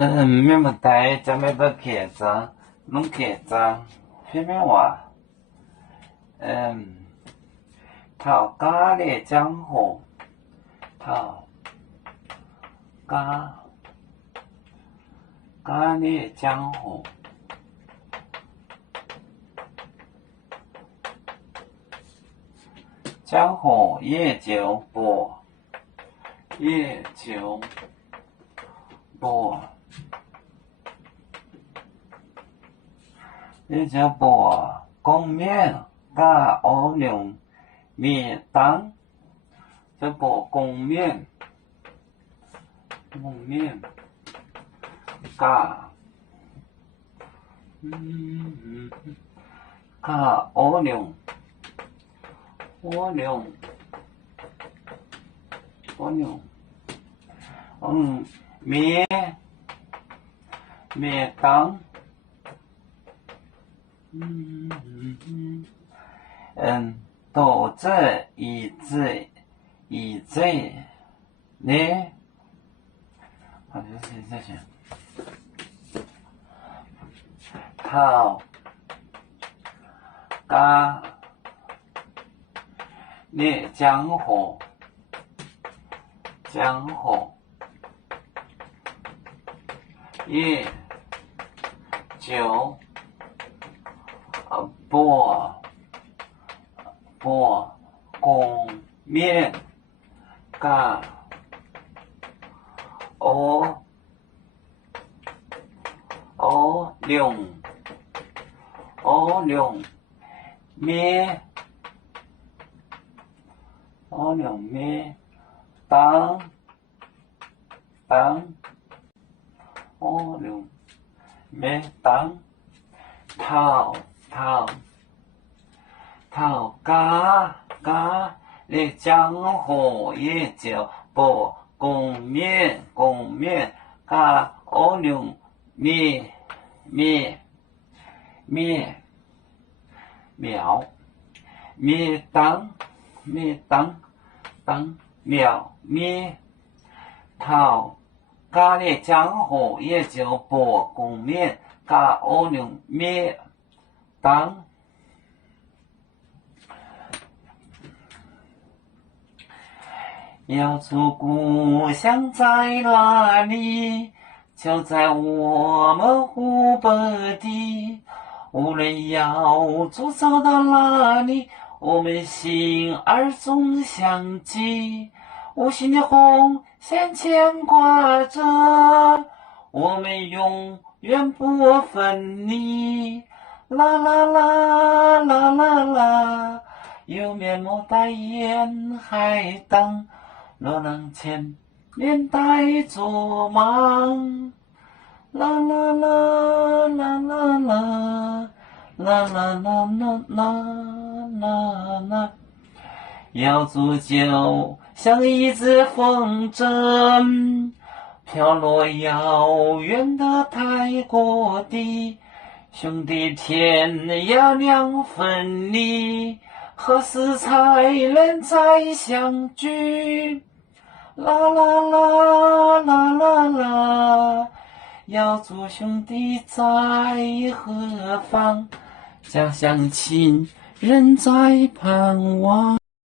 面不带咱们的茄子，弄茄子，偏偏话，头咖喱江湖，头咖喱江湖，江湖夜酒播，夜酒播。你就播公面加欧牛面汤，就播公面加欧牛面汤。豆子一只呢，好像是这些。头咖喱江湖，夜酒播公面加欧牛面汤欧牛面汤头咖喱江湖夜酒播公面加欧牛面汤头咖喱江湖夜酒播公面加欧牛面汤。要出故乡在哪里？就在我们湖北地。无论要走到哪里，我们心儿总相系。无形的红线牵挂着，我们永远不分离。啦啦啦啦啦啦，有面目代言海当。若能千年代作梦，啦啦啦啦啦啦啦啦啦啦啦，要煮酒像一只风筝，飘落遥远的泰国地。兄弟天涯两分离，何时才能再相聚？啦啦啦啦啦啦，要祝兄弟在何方？家乡亲人在盼望。